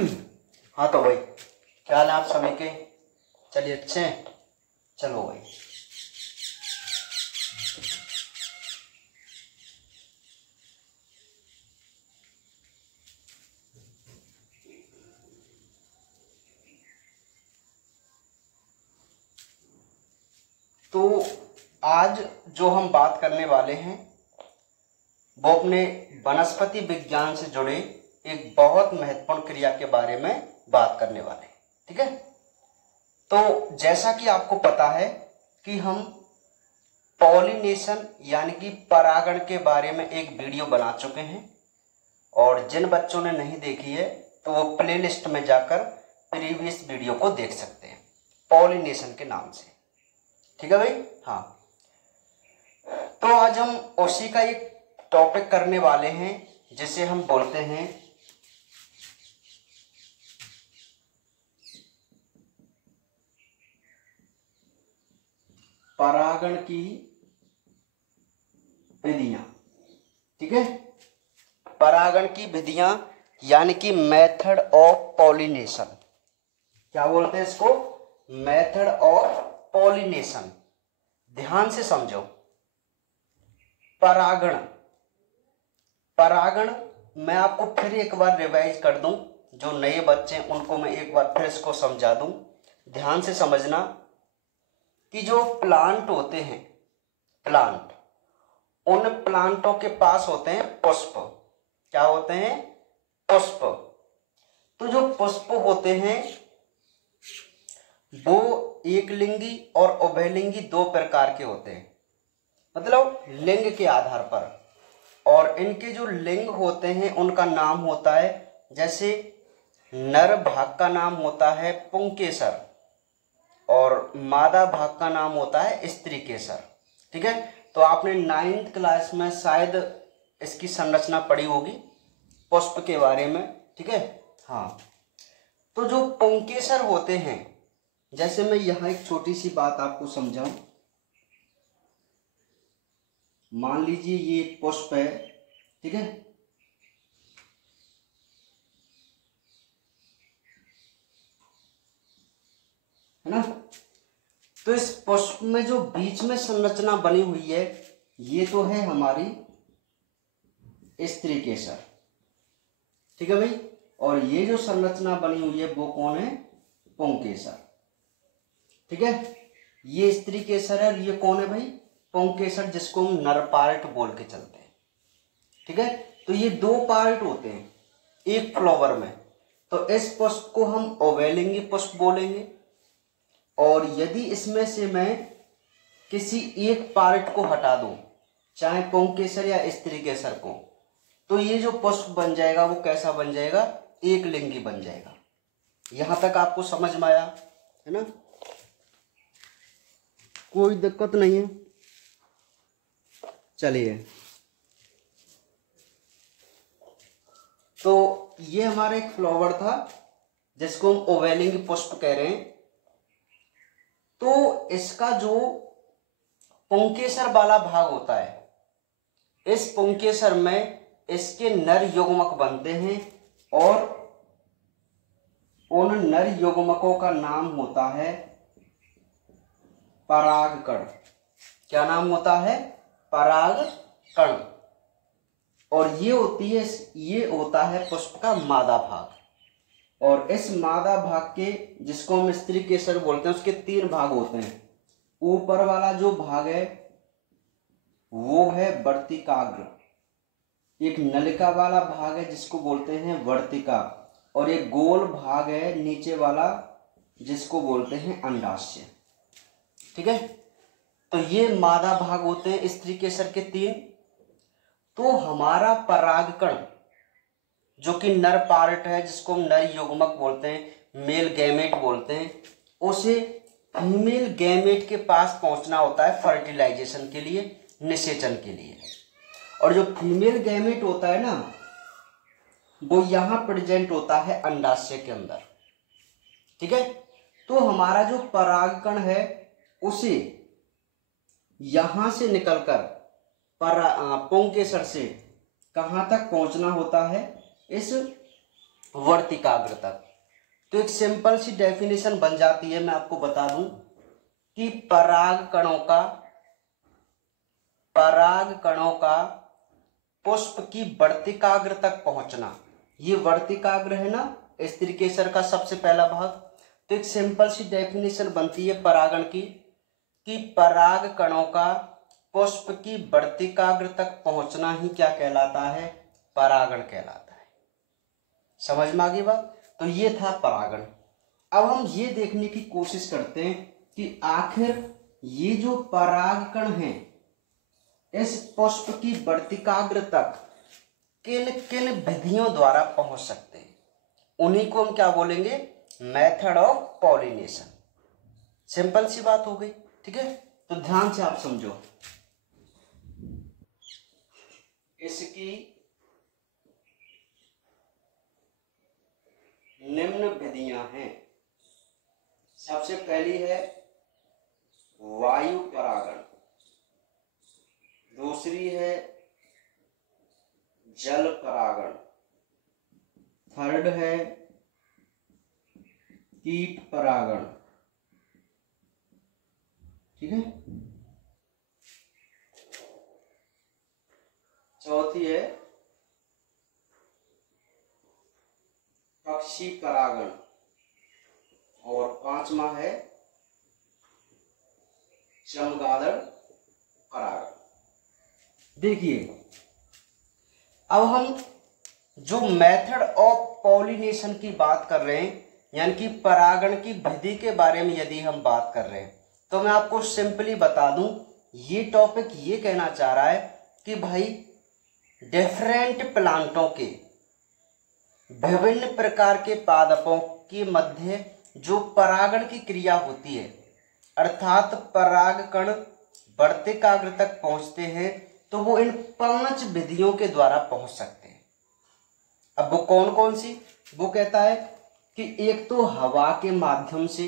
हाँ तो भाई क्या हाल है आप सभी के? चलिए अच्छे हैं। चलो भाई तो आज जो हम बात करने वाले हैं वो अपने वनस्पति विज्ञान से जुड़े एक बहुत महत्वपूर्ण क्रिया के बारे में बात करने वाले हैं। ठीक है, तो जैसा कि आपको पता है कि हम पॉलिनेशन यानी कि परागण के बारे में एक वीडियो बना चुके हैं, और जिन बच्चों ने नहीं देखी है तो वो प्लेलिस्ट में जाकर प्रीवियस वीडियो को देख सकते हैं पॉलिनेशन के नाम से। ठीक है भाई? हाँ, तो आज हम उसी का एक टॉपिक करने वाले हैं जिसे हम बोलते हैं परागण की विधियां। ठीक है, परागण की विधियां यानी कि मेथड ऑफ पॉलिनेशन। क्या बोलते हैं इसको? Method of pollination. ध्यान से समझो। परागण, परागण मैं आपको फिर एक बार रिवाइज कर दूं, जो नए बच्चे हैं उनको मैं एक बार फिर इसको समझा दूं। ध्यान से समझना कि जो प्लांट होते हैं, प्लांट, उन प्लांटों के पास होते हैं पुष्प। क्या होते हैं? पुष्प। तो जो पुष्प होते हैं वो एक लिंगी और उभयलिंगी दो प्रकार के होते हैं, मतलब लिंग के आधार पर। और इनके जो लिंग होते हैं उनका नाम होता है, जैसे नर भाग का नाम होता है पुंकेसर और मादा भाग का नाम होता है स्त्रीकेसर। ठीक है, तो आपने 9th क्लास में शायद इसकी संरचना पढ़ी होगी पुष्प के बारे में। ठीक है, हाँ, तो जो पुंकेसर होते हैं, जैसे मैं यहाँ एक छोटी सी बात आपको समझाऊं। मान लीजिए ये एक पुष्प है, ठीक है, ना? तो इस पुष्प में जो बीच में संरचना बनी हुई है ये तो है हमारी स्त्रीकेसर। ठीक है भाई, और ये जो संरचना बनी हुई है वो कौन है? पुंकेसर। ठीक है, ये स्त्रीकेसर है और ये कौन है भाई? पुंकेसर, जिसको हम नर पार्ट बोल के चलते हैं। ठीक है, तो ये दो पार्ट होते हैं एक फ्लावर में। तो इस पुष्प को हम ओवेलिंगी पुष्प बोलेंगे, और यदि इसमें से मैं किसी एक पार्ट को हटा दूं, चाहे पुंकेसर या स्त्रीकेसर को, तो ये जो पुष्प बन जाएगा वो कैसा बन जाएगा? एक लिंगी बन जाएगा। यहां तक आपको समझ में आया है ना? कोई दिक्कत नहीं है। चलिए, तो ये हमारा एक फ्लावर था जिसको हम ओवेलिंगी पुष्प कह रहे हैं। तो इसका जो पुंकेसर वाला भाग होता है, इस पुंकेसर में इसके नर युग्मक बनते हैं, और उन नर युग्मकों का नाम होता है परागकण। क्या नाम होता है? परागकण। और ये होता है पुष्प का मादा भाग। और इस मादा भाग के, जिसको हम स्त्रीकेसर बोलते हैं, उसके 3 भाग होते हैं। ऊपर वाला जो भाग है वो है वर्तिकाग्र, एक नलिका वाला भाग है जिसको बोलते हैं वर्तिका, और एक गोल भाग है नीचे वाला जिसको बोलते हैं अंडाशय। ठीक है, तो ये मादा भाग होते हैं स्त्रीकेसर के 3। तो हमारा परागकण जो कि नर पार्ट है, जिसको हम नर युग्मक बोलते हैं, मेल गैमेट बोलते हैं, उसे फीमेल गैमेट के पास पहुंचना होता है फर्टिलाइजेशन के लिए, निषेचन के लिए। और जो फीमेल गैमेट होता है ना, वो यहां प्रेजेंट होता है अंडाशय के अंदर। ठीक है, तो हमारा जो परागकण है उसे यहां से निकलकर पुंकेसर से कहां तक पहुंचना होता है? इस वर्तिकाग्र तक। तो एक सिंपल सी डेफिनेशन बन जाती है, मैं आपको बता दूं कि पराग कणों का पुष्प की वर्तिकाग्र तक पहुंचना, ये वर्तिकाग्र है ना स्त्रीकेसर का सबसे पहला भाग। तो एक सिंपल सी डेफिनेशन बनती है परागण की कि पराग कणों का पुष्प की वर्तिकाग्र तक पहुंचना ही क्या कहलाता है, परागण कहलाता है। समझ में आ गई बात। तो ये था परागण। अब हम ये देखने की कोशिश करते हैं कि आखिर ये जो परागकण हैं इस पुष्प की वर्तिकाग्र तक किन किन विधियों द्वारा पहुंच सकते हैं, उन्हीं को हम क्या बोलेंगे, मेथड ऑफ पॉलिनेशन। सिंपल सी बात हो गई, ठीक है। तो ध्यान से आप समझो, इसकी निम्न विधियां हैं। सबसे पहली है वायु परागण, दूसरी है जल परागण, थर्ड है कीट परागण, ठीक है, चौथी है पक्षी परागण, और पांचवा है चमगादड़ परागण। देखिए, अब हम जो मेथड ऑफ पॉलिनेशन की बात कर रहे हैं, यानी कि परागण की विधि के बारे में यदि हम बात कर रहे हैं, तो मैं आपको सिंपली बता दूं, ये टॉपिक ये कहना चाह रहा है कि भाई डिफरेंट प्लांटों के विभिन्न प्रकार के पादपों के मध्य जो परागण की क्रिया होती है, अर्थात परागकण वर्तिकाग्र तक पहुंचते हैं, तो वो इन 5 विधियों के द्वारा पहुंच सकते हैं। अब वो कौन कौन सी, वो कहता है कि एक तो हवा के माध्यम से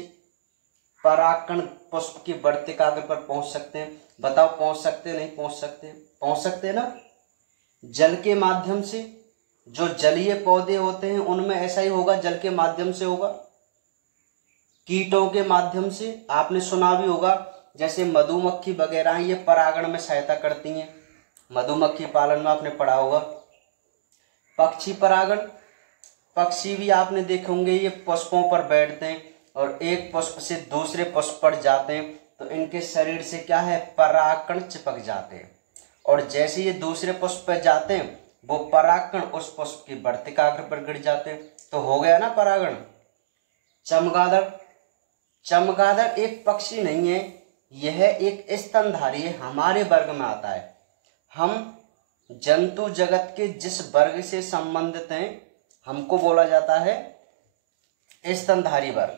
परागकण पुष्प की वर्तिकाग्र पर पहुंच सकते हैं। बताओ पहुंच सकते नहीं पहुंच सकते, पहुंच सकते हैं ना। जल के माध्यम से, जो जलीय पौधे होते हैं उनमें ऐसा ही होगा, जल के माध्यम से होगा। कीटों के माध्यम से, आपने सुना भी होगा, जैसे मधुमक्खी वगैरह ये परागण में सहायता करती हैं, मधुमक्खी पालन में आपने पढ़ा होगा। पक्षी परागण, पक्षी भी आपने देखे होंगे, ये पुष्पों पर बैठते हैं और एक पुष्प से दूसरे पुष्प पर जाते हैं, तो इनके शरीर से क्या है, परागकण चिपक जाते हैं, और जैसे ये दूसरे पुष्प पर जाते हैं वो परागकण उस पुष्प की वर्तिकाग्र पर गिर जाते हैं, तो हो गया ना परागण। चमगादड़, चमगादड़ एक पक्षी नहीं है, यह एक स्तनधारी है, हमारे वर्ग में आता है। हम जंतु जगत के जिस वर्ग से संबंधित हैं हमको बोला जाता है स्तनधारी वर्ग,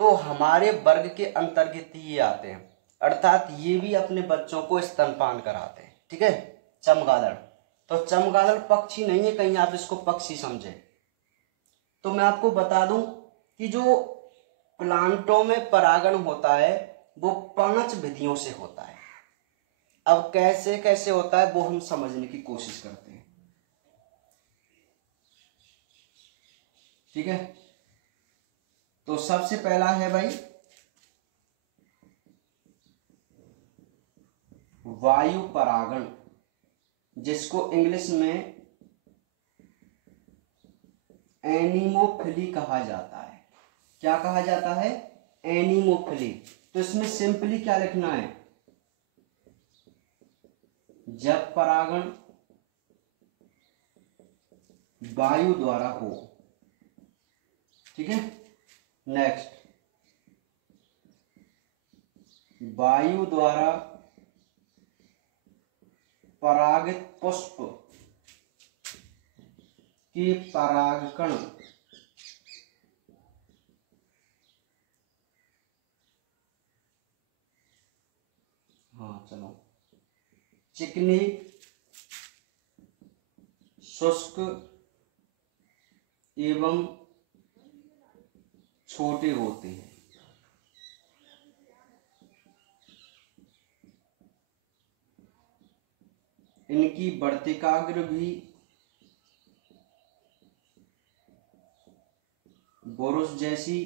तो हमारे वर्ग के अंतर्गत ये आते हैं, अर्थात ये भी अपने बच्चों को स्तनपान कराते हैं, ठीक है। चमगादड़, तो चमगादड़ पक्षी नहीं है, कहीं आप इसको पक्षी समझे। तो मैं आपको बता दूं कि जो प्लांटों में परागण होता है वो 5 विधियों से होता है। अब कैसे कैसे होता है वो हम समझने की कोशिश करते हैं, ठीक है। तो सबसे पहला है भाई वायु परागण, जिसको इंग्लिश में एनिमोफिली कहा जाता है। क्या कहा जाता है, एनिमोफिली। तो इसमें सिंपली क्या लिखना है, जब परागण वायु द्वारा हो, ठीक है। नेक्स्ट, वायु द्वारा परागित पुष्प के परागकण चिकनी, शुष्क एवं छोटे होते हैं। इनकी वर्तिकाग्र भी ब्रुश जैसी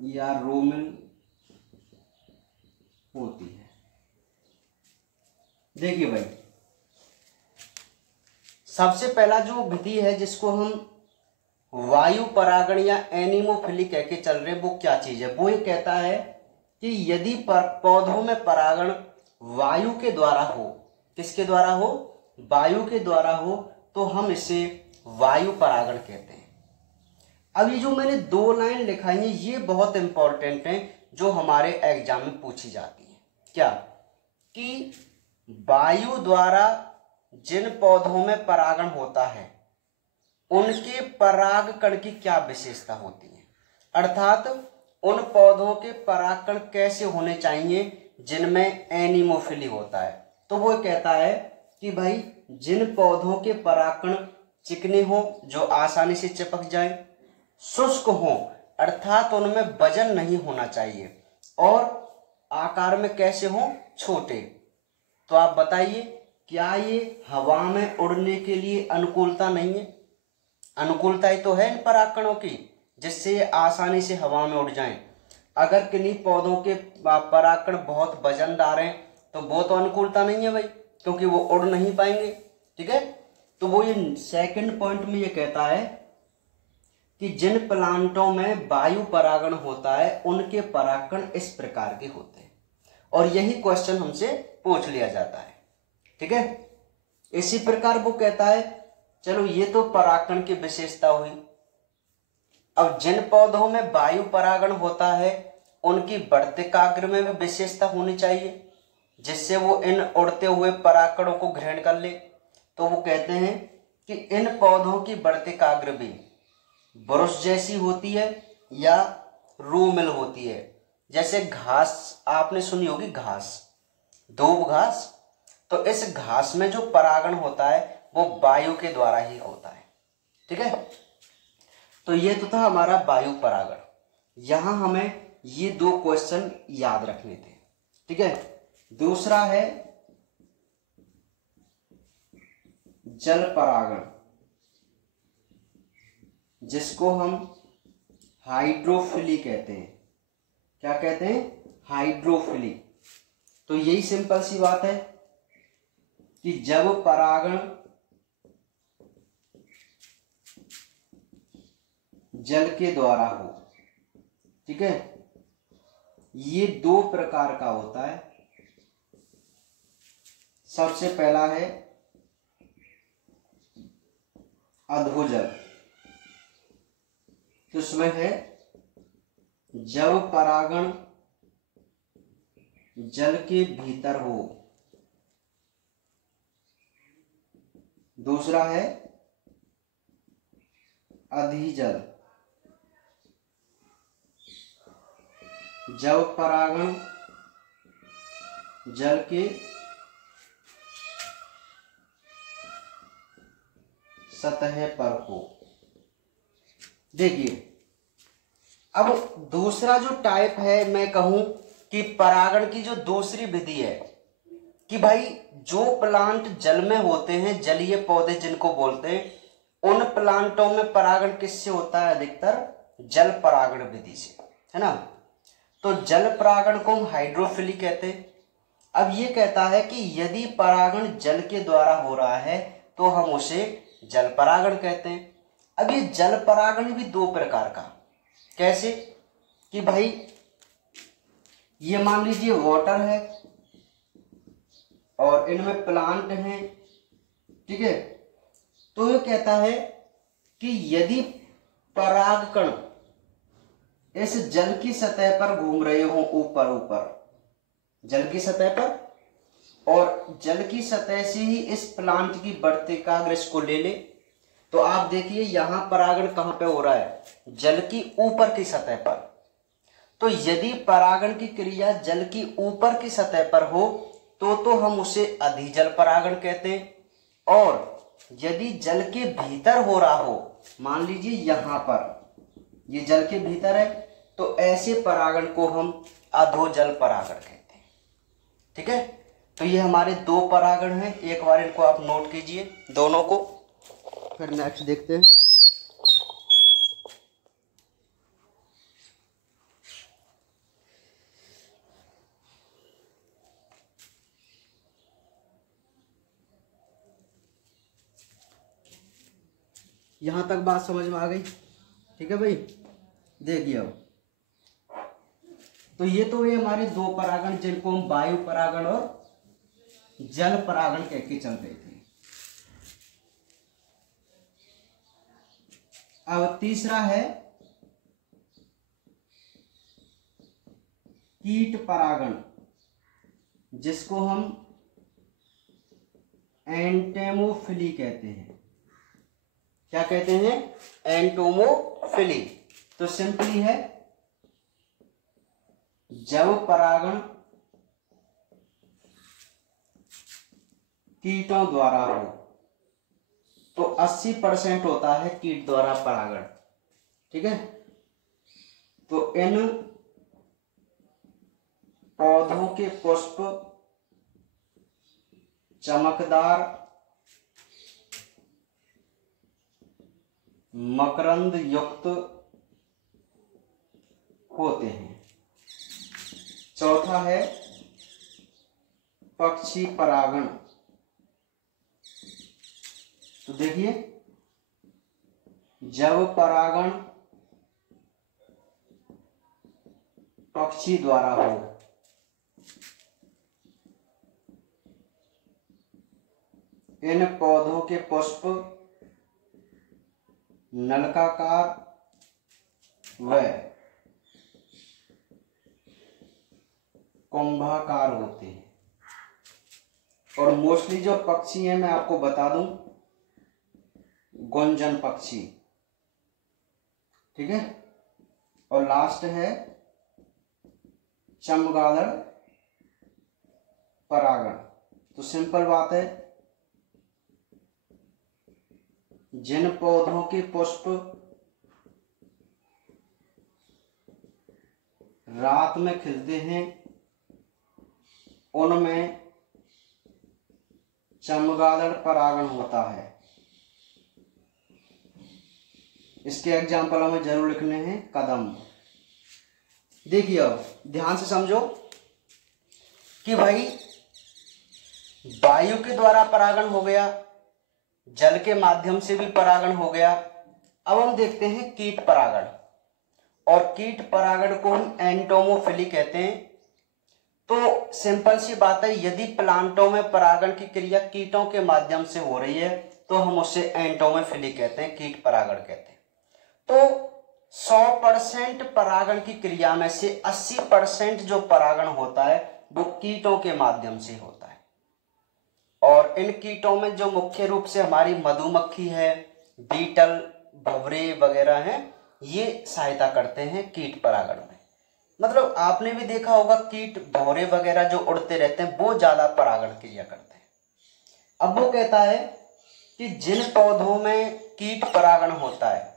या रोमिल होती है। देखिए भाई, सबसे पहला जो विधि है जिसको हम वायु परागण या एनिमोफिली कह के चल रहे, वो क्या चीज है? वो ये कहता है कि यदि पौधों में परागण वायु के द्वारा हो, किसके द्वारा हो? वायु के द्वारा हो, तो हम इसे वायु परागण कहते हैं। अब ये जो मैंने 2 लाइन लिखाई है ये बहुत इंपॉर्टेंट है, जो हमारे एग्जाम में पूछी जाती है। क्या? कि वायु द्वारा जिन पौधों में परागण होता है उनके परागकण की क्या विशेषता होती है, अर्थात उन पौधों के परागकण कैसे होने चाहिए जिनमें एनिमोफिली होता है। तो वो कहता है कि भाई जिन पौधों के परागकण चिकने हो, जो आसानी से चिपक जाए, शुष्क हो अर्थात उनमें वजन नहीं होना चाहिए, और आकार में कैसे हो? छोटे। तो आप बताइए, क्या ये हवा में उड़ने के लिए अनुकूलता नहीं है? अनुकूलता ही तो है इन परागकणों की, जिससे ये आसानी से हवा में उड़ जाएं। अगर किन्हीं पौधों के परागकण बहुत वजनदार हैं तो वो तो अनुकूलता नहीं है भाई, क्योंकि वो उड़ नहीं पाएंगे। ठीक है, तो वो ये सेकंड पॉइंट में ये कहता है कि जिन प्लांटों में वायु परागण होता है उनके परागकण इस प्रकार के होते हैं, और यही क्वेश्चन हमसे पूछ लिया जाता है। ठीक है, इसी प्रकार वो कहता है, चलो ये तो परागकण की विशेषता हुई। अब जिन पौधों में वायु परागण होता है उनकी वर्तिकाग्र में भी विशेषता होनी चाहिए, जिससे वो इन उड़ते हुए परागकणों को ग्रहण कर ले। तो वो कहते हैं कि इन पौधों की वर्तिकाग्र भी ब्रुश जैसी होती है या रूमिल होती है। जैसे घास आपने सुनी होगी, घास, दूब घास, तो इस घास में जो परागण होता है वो वायु के द्वारा ही होता है। ठीक है, तो ये तो था हमारा वायु परागण। यहां हमें ये 2 क्वेश्चन याद रखने थे। ठीक है, दूसरा है जल परागण, जिसको हम हाइड्रोफिली कहते हैं। क्या कहते हैं? हाइड्रोफिली। तो यही सिंपल सी बात है कि जब परागण जल के द्वारा हो, ठीक है, ये 2 प्रकार का होता है। सबसे पहला है अधोजल, तो इसमें है जब परागण जल के भीतर हो। दूसरा है अधिजल, जब परागण जल के सतह पर हो। देखिए, अब दूसरा जो टाइप है, मैं कहूं कि परागण की जो दूसरी विधि है, कि भाई जो प्लांट जल में होते हैं, जलीय पौधे जिनको बोलते हैं, उन प्लांटों में परागण किससे होता है? अधिकतर जल परागण विधि से, है ना। तो जल परागण को हम हाइड्रोफिली कहते हैं। अब ये कहता है कि यदि परागण जल के द्वारा हो रहा है तो हम उसे जल परागण कहते हैं। अब ये जल परागण भी 2 प्रकार का। कैसे? कि भाई ये मान लीजिए वाटर है और इनमें प्लांट हैं, ठीक है। तो ये कहता है कि यदि परागकण इस जल की सतह पर घूम रहे हो, ऊपर ऊपर जल की सतह पर, और जल की सतह से ही इस प्लांट की वर्तिकाग्र इसको ले ले, तो आप देखिए यहां परागण कहां पे हो रहा है? जल की ऊपर की सतह पर। तो यदि परागण की क्रिया जल की ऊपर की सतह पर हो तो हम उसे अधिजल परागण कहते हैं। और यदि जल के भीतर हो रहा हो, मान लीजिए यहां पर ये जल के भीतर है, तो ऐसे परागण को हम अधोजल परागण कहते हैं। ठीक है, तो ये हमारे 2 परागण हैं। एक बार इनको आप नोट कीजिए दोनों को, फिर नेक्स्ट देखते हैं। यहाँ तक बात समझ में आ गई? ठीक है भाई, देखिए अब तो ये तो ये हमारे दो परागण जिनको हम वायु परागण और जल परागण कह के चल रहे थे। अब तीसरा है कीट परागण, जिसको हम एंटेमोफिली कहते हैं। क्या कहते हैं? एंटोमोफिली। तो सिंपली है, जब परागण कीटों द्वारा हो तो 80% होता है कीट द्वारा परागण। ठीक है, तो इन पौधों के पुष्प चमकदार मकरंद युक्त होते हैं। चौथा है पक्षी परागण। तो देखिए, जब परागण पक्षी द्वारा हो इन पौधों के पुष्प नलकाकार व कुंभाकार होते हैं। और मोस्टली जो पक्षी हैं मैं आपको बता दूं, गुंजन पक्षी। ठीक है, और लास्ट है चमगादड़ परागण। तो सिंपल बात है, जिन पौधों के पुष्प रात में खिलते हैं उनमें चमगादड़ परागण होता है। इसके एग्जाम्पल हमें जरूर लिखने हैं। कदम। देखिए अब ध्यान से समझो कि भाई वायु के द्वारा परागण हो गया, जल के माध्यम से भी परागण हो गया। अब हम देखते हैं कीट परागण, और कीट परागण को हम एंटोमोफिली कहते हैं। तो सिंपल सी बात है, यदि प्लांटों में परागण की क्रिया कीटों के माध्यम से हो रही है तो हम उसे एंटोमोफिली कहते हैं, कीट परागण कहते हैं। तो 100% परागण की क्रिया में से 80% जो परागण होता है वो कीटों के माध्यम से होता है। और इन कीटों में जो मुख्य रूप से हमारी मधुमक्खी है, बीटल, भंवरे वगैरह हैं, ये सहायता करते हैं कीट परागण में। मतलब आपने भी देखा होगा कीट, भंवरे वगैरह जो उड़ते रहते हैं वो ज्यादा परागण क्रिया करते हैं। अब वो कहता है कि जिन पौधों में कीट परागण होता है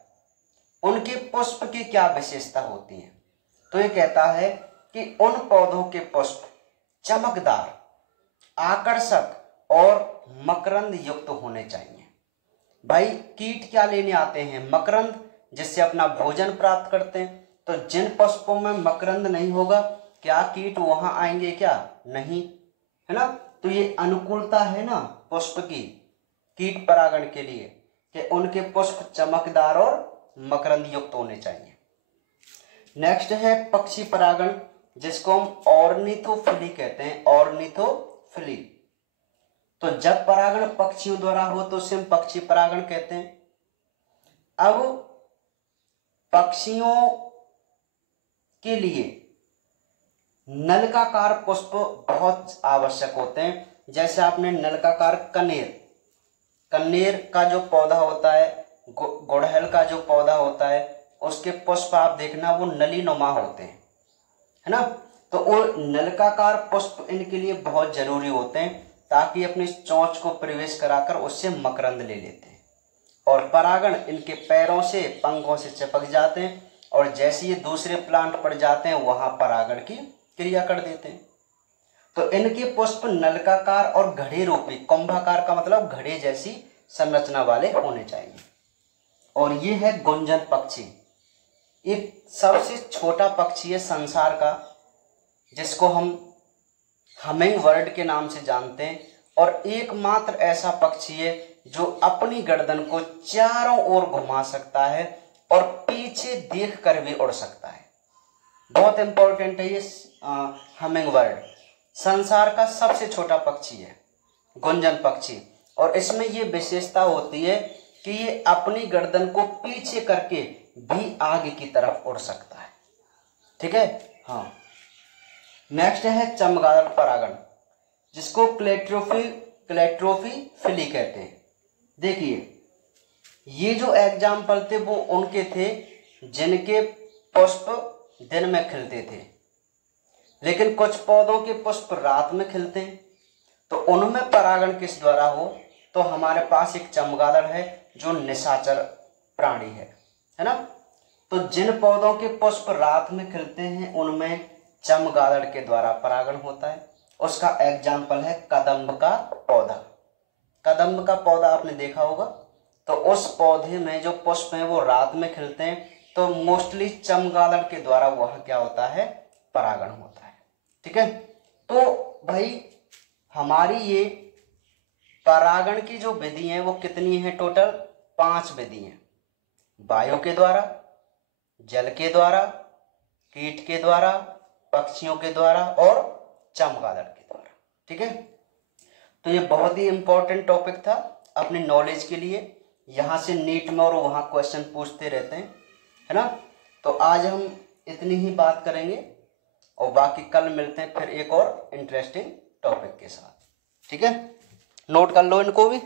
उनके पुष्प की क्या विशेषता होती है। तो ये कहता है कि उन पौधों के पुष्प चमकदार, आकर्षक और मकरंद युक्त होने चाहिए। भाई कीट क्या लेने आते हैं? मकरंद, जिससे अपना भोजन प्राप्त करते हैं। तो जिन पुष्पों में मकरंद नहीं होगा, क्या कीट वहां आएंगे? क्या नहीं, है ना। तो ये अनुकूलता है ना पुष्प की कीट परागण के लिए, कि उनके पुष्प चमकदार और मकरंद युक्त होने चाहिए। नेक्स्ट है पक्षी परागण, जिसको हम ऑर्निथोफिली कहते हैं, ऑर्निथोफिली। तो जब परागण पक्षियों द्वारा हो तो उसे हम पक्षी परागण कहते हैं। अब पक्षियों के लिए नलकाकार पुष्प बहुत आवश्यक होते हैं। जैसे आपने नलकाकार कनेर का जो पौधा होता है, गुड़हल का जो पौधा होता है, उसके पुष्प आप देखना वो नली नुमा होते हैं, है ना। तो वो नलकाकार पुष्प इनके लिए बहुत जरूरी होते हैं, ताकि अपनी चोंच को प्रवेश कराकर उससे मकरंद ले लेते हैं। और परागण इनके पैरों से, पंखों से चिपक जाते हैं, और जैसे ये दूसरे प्लांट पर जाते हैं वहां परागण की क्रिया कर देते हैं। तो इनके पुष्प नलकाकार और घड़े रूपी, कुंभाकार का मतलब घड़े जैसी संरचना वाले होने चाहिए। और ये है गुंजन पक्षी। एक सबसे छोटा पक्षी है संसार का, जिसको हम हमिंग बर्ड के नाम से जानते हैं। और एकमात्र ऐसा पक्षी है जो अपनी गर्दन को चारों ओर घुमा सकता है और पीछे देख कर भी उड़ सकता है। बहुत इंपॉर्टेंट है ये हमिंग बर्ड। संसार का सबसे छोटा पक्षी है, गुंजन पक्षी, और इसमें ये विशेषता होती है कि ये अपनी गर्दन को पीछे करके भी आगे की तरफ उड़ सकता है। ठीक है। हाँ, नेक्स्ट है चमगादड़ परागण, जिसको क्लेट्रोफिली कहते हैं। देखिए, ये जो एग्जाम्पल थे वो उनके थे जिनके पुष्प दिन में खिलते थे, लेकिन कुछ पौधों के पुष्प रात में खिलते हैं। तो उनमें परागण किस द्वारा हो, तो हमारे पास एक चमगादड़ है जो निशाचर प्राणी है ना। तो जिन पौधों के पुष्प रात में खिलते हैं उनमें चमगादड़ के द्वारा परागण होता है। उसका एग्जाम्पल है कदम्ब का पौधा। कदम्ब का पौधा आपने देखा होगा। तो उस पौधे में जो पुष्प हैं वो रात में खिलते हैं, तो मोस्टली चमगादड़ के द्वारा वह क्या होता है, परागण होता है। ठीक है। तो भाई हमारी ये परागण की जो विधि है वो कितनी है, टोटल 5 विधि हैं। वायु के द्वारा, जल के द्वारा, कीट के द्वारा, पक्षियों के द्वारा और चमगादड़ के द्वारा। ठीक है। तो ये बहुत ही इंपॉर्टेंट टॉपिक था अपनी नॉलेज के लिए। यहाँ से नीट में और वहाँ क्वेश्चन पूछते रहते हैं, है ना। तो आज हम इतनी ही बात करेंगे और बाकी कल मिलते हैं फिर एक और इंटरेस्टिंग टॉपिक के साथ। ठीक है, नोट कर लो इनको भी।